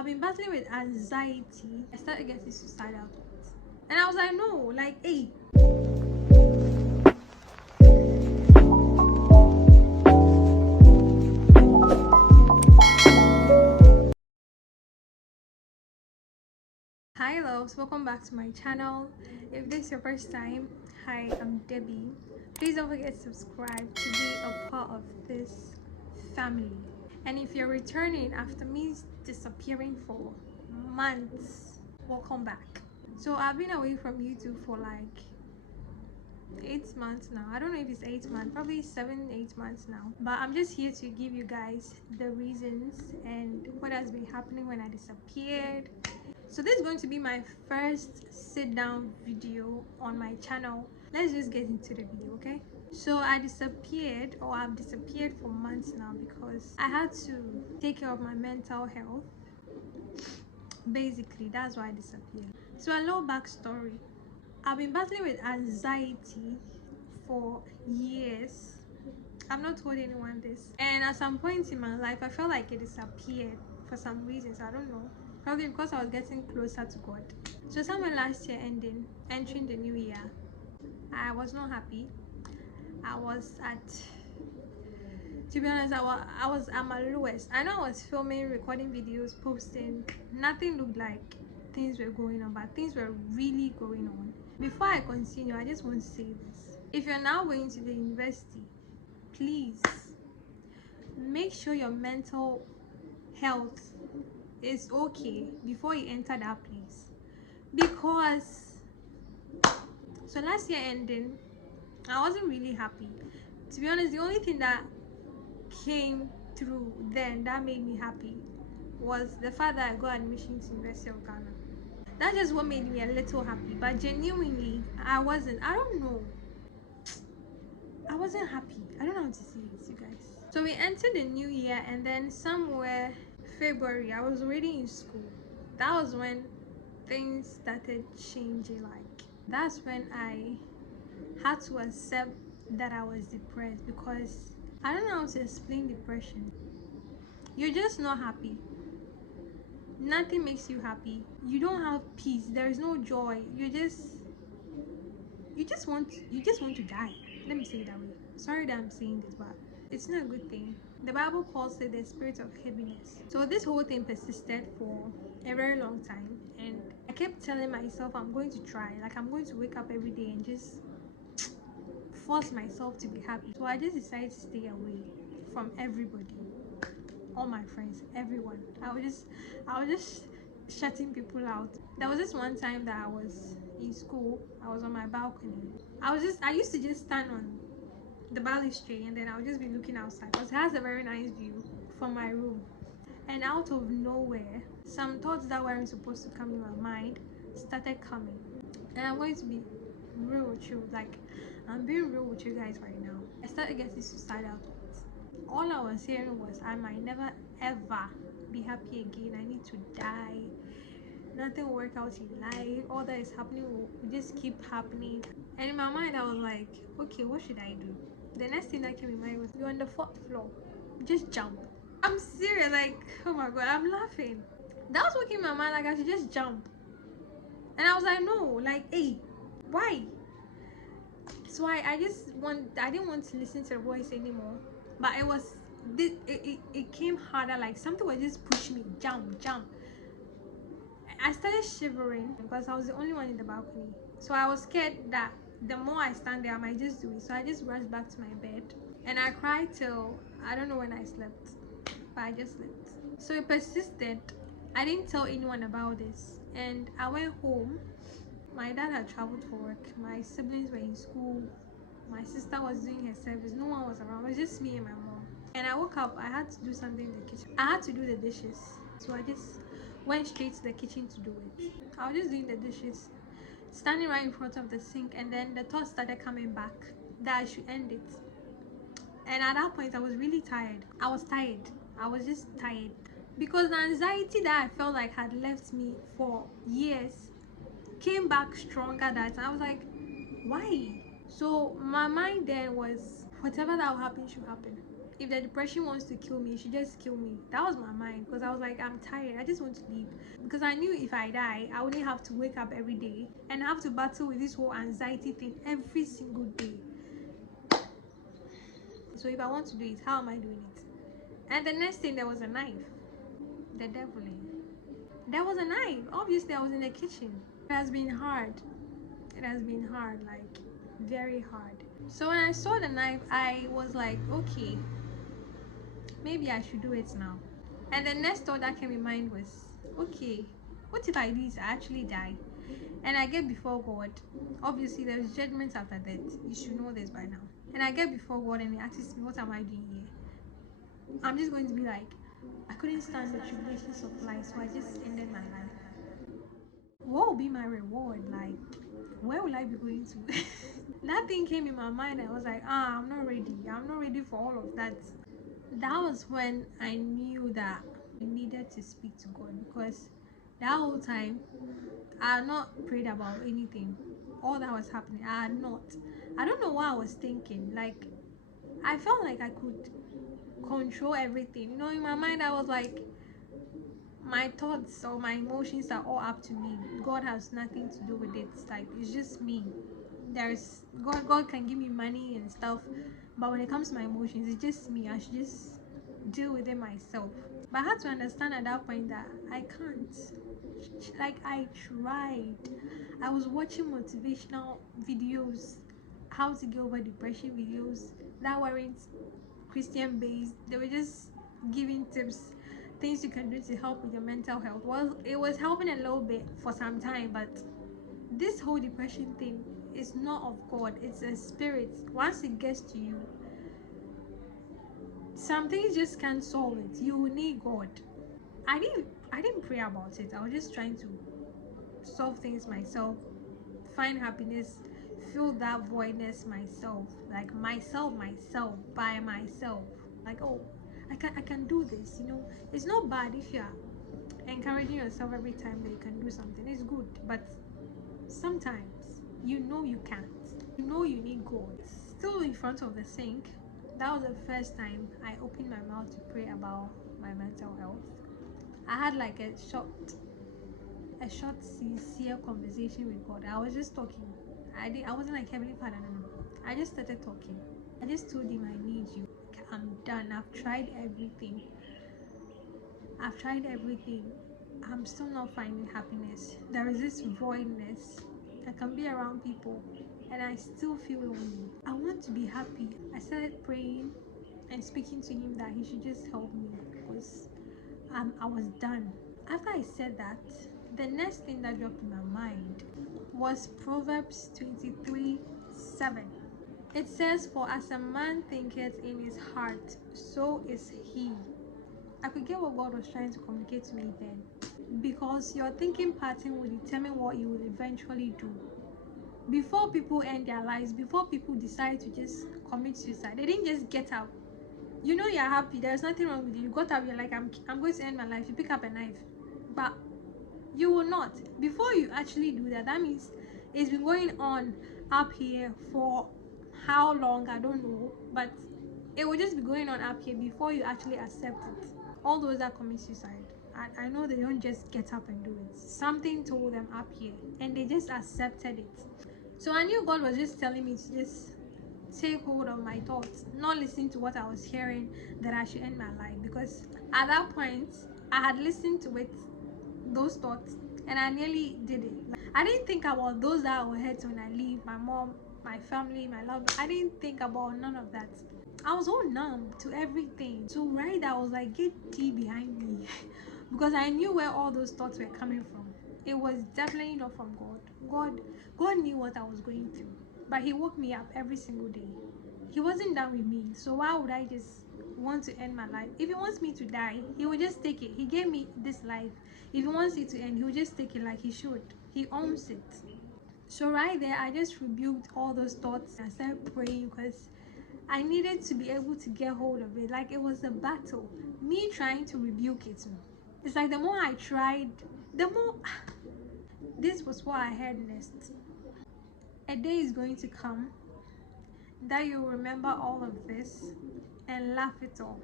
I've been battling with anxiety. I started getting suicidal thoughts. And I was like, no, like, hey. Hi loves, welcome back to my channel. If this is your first time, hi, I'm Debbie. Please don't forget to subscribe to be a part of this family. And if you're returning after me disappearing for months, welcome back. So I've been away from YouTube for like 8 months now. I don't know if it's 8 months, probably 7-8 months now, but I'm just here to give you guys the reasons and what has been happening when I disappeared. So this is going to be my first sit down video on my channel. Let's just get into the video, okay? So I've disappeared for months now because I had to take care of my mental health. Basically, that's why I disappeared. So a little backstory. I've been battling with anxiety for years. I've not told anyone this. And at some point in my life, I felt like it disappeared for some reasons. I don't know. Probably because I was getting closer to God. So somewhere last year entering the new year, I was not happy. I was to be honest, I was at my lowest. I know I was filming, recording videos, posting. Nothing looked like things were going on, but things were really going on. Before I continue, I just want to say this. If you're now going to the university, please make sure your mental health is okay before you enter that place. Because so last year ending, I wasn't really happy. To be honest, the only thing that came through then that made me happy was the fact that I got admission to University of Ghana. That's just what made me a little happy. But genuinely, I wasn't. I don't know. I wasn't happy. I don't know how to say it, you guys. So we entered the new year, and then somewhere February, I was already in school. That was when things started changing. Like that's when I had to accept that I was depressed, because I don't know how to explain depression. You're just not happy. Nothing makes you happy. You don't have peace. There is no joy. You just want to die. Let me say it that way. Sorry that I'm saying this, but it's not a good thing. The Bible calls it the spirit of heaviness. So this whole thing persisted for a very long time, and I kept telling myself I'm going to try. Like I'm going to wake up every day and just force myself to be happy. So I just decided to stay away from everybody, all my friends, everyone. I was just shutting people out. There was this one time that I was in school. I was on my balcony. I used to just stand on the balustrade, and then I'll just be looking outside because it has a very nice view from my room. And out of nowhere, some thoughts that weren't supposed to come in my mind started coming. And I'm going to be real with you. Like, I'm being real with you guys right now. I started getting suicidal thoughts. All I was hearing was, I might never ever be happy again. I need to die. Nothing will work out in life. All that is happening will just keep happening. And in my mind, I was like, okay, what should I do? The next thing that came in my mind was, you're on the 4th floor. Just jump. I'm serious. Like, oh my god, I'm laughing. That was what came in my mind. Like, I should just jump. And I was like, no, like, hey, why? So I didn't want to listen to the voice anymore. But it came harder. Like something was just pushing me, jump. I started shivering because I was the only one in the balcony. So I was scared that the more I stand there, I might just do it. So I just rushed back to my bed, and I cried till I don't know when I slept, but I just slept. So it persisted. I didn't tell anyone about this, and I went home. My dad had traveled for work. My siblings were in school. My sister was doing her service. No one was around. It was just me and my mom. And I woke up. I had to do something in the kitchen. I had to do the dishes. So I just went straight to the kitchen to do it. I was just doing the dishes, standing right in front of the sink, and then the thought started coming back that I should end it. And at that point, I was really tired. I was tired. I was just tired. Because the anxiety that I felt like had left me for years came back stronger that time. I was like, why? So my mind then was, whatever that will happen should happen. if the depression wants to kill me, it should just kill me. That was my mind, because I was like, I'm tired, I just want to leave. Because I knew if I die, I wouldn't have to wake up every day and have to battle with this whole anxiety thing every single day. So if I want to do it, how am I doing it? And the next thing, there was a knife. The devil. There was a knife. Obviously, I was in the kitchen. It has been hard. It has been hard, like very hard. So when I saw the knife, I was like, okay, maybe I should do it now. And the next thought that came in mind was, okay, what if I do this, I actually die? And I get before God. Obviously, there's judgment after death. You should know this by now. And I get before God and He asks me, what am I doing here? I'm just going to be like, I couldn't stand the tribulations of life, so I just ended my life. What will be my reward? Like, where will I be going to? That thing came in my mind. I was like, I'm not ready. I'm not ready for all of that. That was when I knew that I needed to speak to God, because that whole time I had not prayed about anything. All that was happening, I had not. I don't know what I was thinking. Like, I felt like I could control everything. You know, in my mind, I was like, my thoughts or my emotions are all up to me. God has nothing to do with it. It's like, it's just me. There's God can give me money and stuff, but when it comes to my emotions, it's just me. I should just deal with it myself. But I had to understand at that point that I can't. Like, I tried. I was watching motivational videos, how to get over depression videos that weren't Christian based. They were just giving tips, things you can do to help with your mental health. Well, it was helping a little bit for some time, but this whole depression thing is not of God. It's a spirit. Once it gets to you, some things just can't solve it. You need God. I didn't pray about it. I was just trying to solve things myself, find happiness, fill that voidness myself, like myself by myself. Like, oh, I can do this. It's not bad if you're encouraging yourself every time that you can do something. It's good, but sometimes you can't. You need God. Still in front of the sink. That was the first time I opened my mouth to pray about my mental health. I had like a short sincere conversation with God. I was just talking. I wasn't like, Heavenly Father, no. I just started talking. I just told him, I need you. I'm done. I've tried everything. I'm still not finding happiness. There is this voidness. I can be around people and I still feel lonely. I want to be happy. I started praying and speaking to him that he should just help me, because I was done. After I said that, the next thing that dropped in my mind was Proverbs 23:7. It says, for as a man thinketh in his heart, so is he. I could get what God was trying to communicate to me then. Because your thinking pattern will determine what you will eventually do. Before people end their lives, before people decide to just commit suicide, they didn't just get up. You're happy, there's nothing wrong with you. You got up, you're like, I'm going to end my life. You pick up a knife. But you will not. Before you actually do that, that means it's been going on up here for how long, I don't know, but it will just be going on up here before you actually accept it. All those that commit suicide, I know they don't just get up and do it. Something told them up here and they just accepted it. So I knew God was just telling me to just take hold of my thoughts, not listen to what I was hearing, that I should end my life. Because at that point, I had listened to it, those thoughts, and I nearly did it. I didn't think about those that will hurt when I leave, my mom, my family, my loved ones. I didn't think about none of that. I was all numb to everything. So right, I was like, get tea behind me. Because I knew where all those thoughts were coming from. It was definitely not from God. God knew what I was going through. But he woke me up every single day. He wasn't done with me. So why would I just want to end my life? If he wants me to die, he will just take it. He gave me this life. If he wants it to end, he will just take it like he should. He owns it. So right there, I just rebuked all those thoughts and started praying, because I needed to be able to get hold of it. Like, it was a battle. Me trying to rebuke it. It's like the more I tried, the more... This was what I heard next. A day is going to come that you'll remember all of this and laugh it off.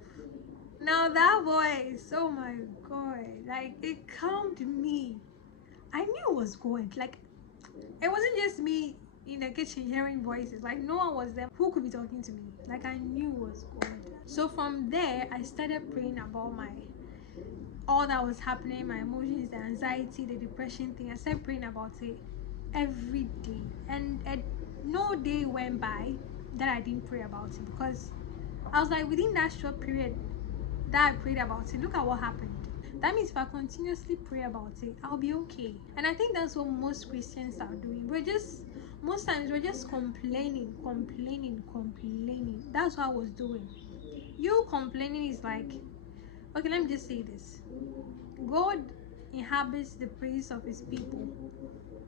Now that voice, oh my god, like it calmed me. I knew it was God. Like it wasn't just me in the kitchen hearing voices. Like no one was there who could be talking to me. Like I knew it was God. So from there, I started praying about my all that was happening, my emotions, the anxiety, the depression thing. I started praying about it every day, and no day went by that I didn't pray about it, because I was like, within that short period that I prayed about it, look at what happened. That means if I continuously pray about it, I'll be okay. And I think that's what most Christians are doing. Most times we're just complaining. That's what I was doing. You complaining is like, okay, let me just say this. God inhabits the praise of his people.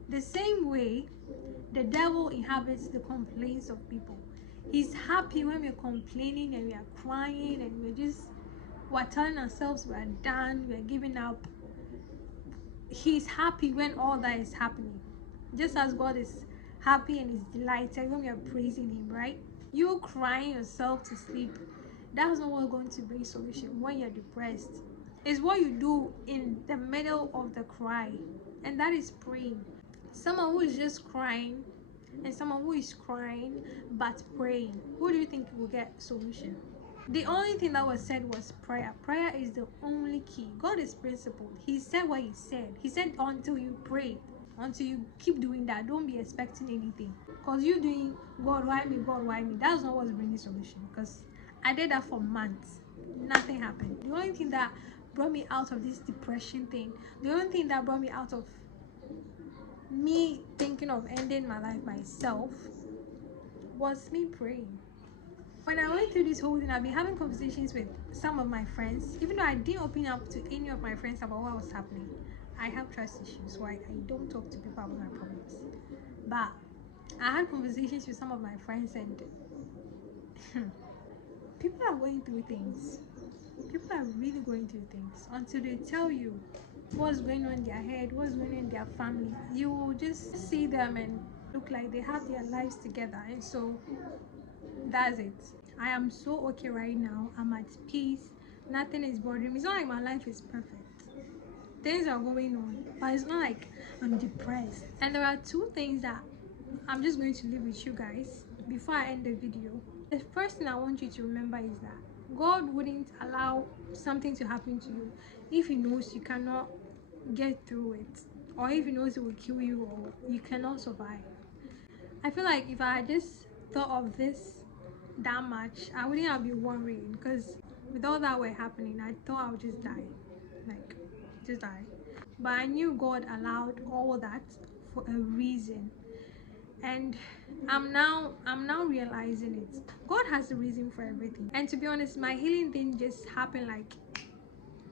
The same way the devil inhabits the complaints of people. He's happy when we're complaining and we are crying and we're telling ourselves we're done, we're giving up. He's happy when all that is happening. Just as God is happy and is delighted when we are praising him, right? You crying yourself to sleep, that's not what's going to bring solution when you're depressed. It's what you do in the middle of the cry, and that is praying. Someone who is just crying and someone who is crying but praying, who do you think will get solution? The only thing that was said was prayer. Prayer is the only key. God is principled. He said what he said. He said until you pray, until you keep doing that, don't be expecting anything. Because you doing God why me, God why me, that's not what's bringing solution. Because I did that for months. Nothing happened. The only thing that brought me out of this depression thing, the only thing that brought me out of me thinking of ending my life myself, was me praying. When I went through this whole thing, I've been having conversations with some of my friends, even though I didn't open up to any of my friends about what was happening. I have trust issues, so I don't talk to people about my problems. But I had conversations with some of my friends, and people are going through things. People are really going through things until they tell you what's going on in their head, what's going on in their family. You will just see them and look like they have their lives together, and so that's it. I am so okay right now. I'm at peace. Nothing is bothering me. It's not like my life is perfect. Things are going on, but it's not like I'm depressed. And there are two things that I'm just going to leave with you guys before I end the video. The first thing I want you to remember is that God wouldn't allow something to happen to you if he knows you cannot get through it, or if he knows it will kill you or you cannot survive. I feel like if I had just thought of this that much, I wouldn't have been worrying, because with all that were happening, I thought I would just die, like just die. But I knew God allowed all that for a reason, and I'm now realizing it. God has a reason for everything. And to be honest, my healing didn't just happen like,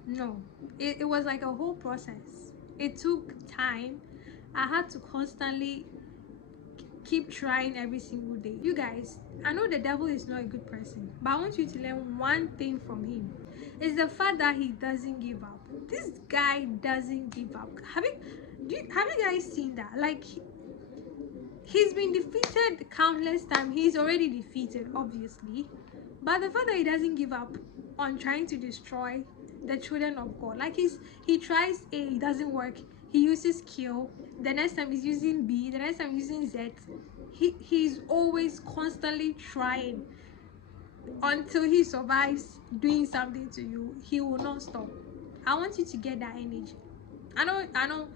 no, it was like a whole process. It took time. I had to constantly keep trying every single day. You guys, I know the devil is not a good person, but I want you to learn one thing from him. It's the fact that he doesn't give up. This guy doesn't give up. Have you guys seen that? Like, he's been defeated countless times. He's already defeated, obviously, but the fact that he doesn't give up on trying to destroy the children of God. Like, he tries A, it doesn't work, he uses Q, the next time he's using B, the next time he's using Z. He's always constantly trying until he survives doing something to you. He will not stop. I want you to get that energy. I know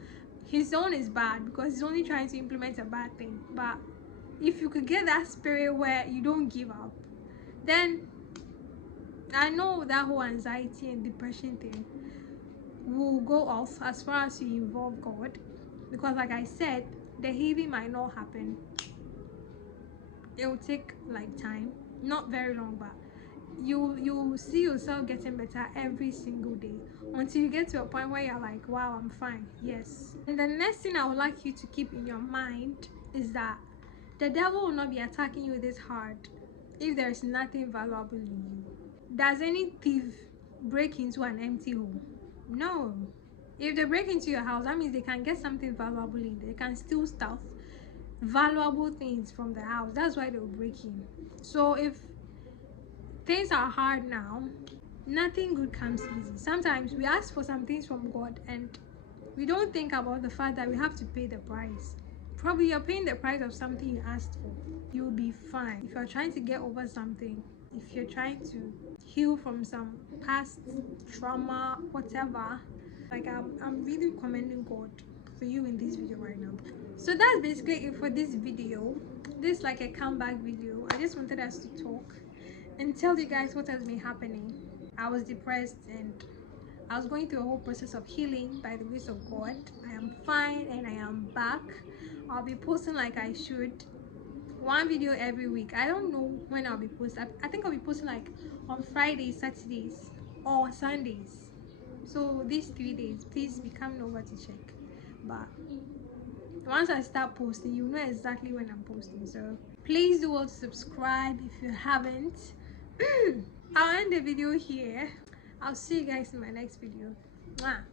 his own is bad because he's only trying to implement a bad thing, but if you could get that spirit where you don't give up, then I know that whole anxiety and depression thing will go off as far as you involve God. Because like I said, the healing might not happen. It will take like time, not very long, but you see yourself getting better every single day until you get to a point where you're like, wow, I'm fine. Yes. And the next thing I would like you to keep in your mind is that the devil will not be attacking you this hard if there's nothing valuable in you. Does any thief break into an empty home? No. If they break into your house, that means they can get something valuable in there. They can steal stuff, valuable things from the house. That's why they'll break in. So if Things are hard now. Nothing good comes easy. Sometimes we ask for some things from God and we don't think about the fact that we have to pay the price. Probably you're paying the price of something you asked for. You'll be fine. If you're trying to get over something, if you're trying to heal from some past trauma, whatever, like I'm really commending God for you in this video right now. So that's basically it for this video. This is like a comeback video. I just wanted us to talk and tell you guys what has been happening. I was depressed and I was going through a whole process of healing by the grace of God. I am fine and I am back. I'll be posting like I should. One video every week. I don't know when I'll be posting. I think I'll be posting like on Fridays, Saturdays, or Sundays. So these 3 days, please be coming over to check. But once I start posting, you know exactly when I'm posting. So please do also subscribe if you haven't. I'll end the video here. I'll see you guys in my next video. Mwah.